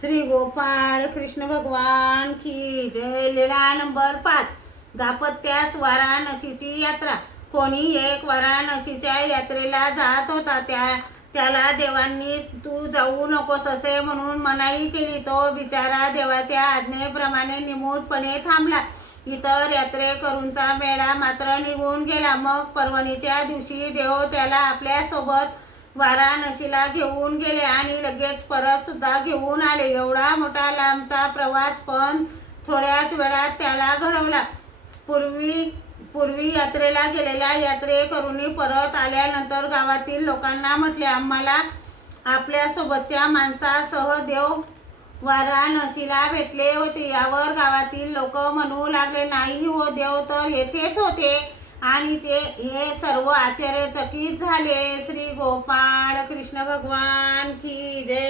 श्री गोपाळ कृष्ण भगवान की जय लीळा नंबर पाच. दापत्यास वाराणसीची यात्रा. कोणी एक वाराणसीच्या यात्रेला जात होता त्या त्याला देवांनी तू जाऊ नकोस असे म्हणून मनाई केली. तो बिचारा देवाच्या आज्ञेप्रमाणे निमूटपणे थांबला. इतर यात्रेकरूंचा मेळा मात्र निघून गेला. मग पर्वणीच्या दिवशी देव त्याला आपल्यासोबत वाराणसीला घेऊन गेले आणि लगेच परत सुद्धा घेऊन आले. एवढा मोठा लांबचा प्रवास पण थोड्याच वेळात त्याला घडवला. पूर्वी पूर्वी यात्रेला गेलेल्या यात्रेकरूंनी परत आल्यानंतर गावातील लोकांना म्हटले आम्हाला आपल्यासोबतच्या माणसासह देव वाराणसीला भेटले होते. यावर गावातील लोक म्हणू लागले नाही हो देव तर येथेच होते. आणि ते हे सर्व आश्चर्यचकित झाले. श्री गोपाळ कृष्ण भगवान की जय.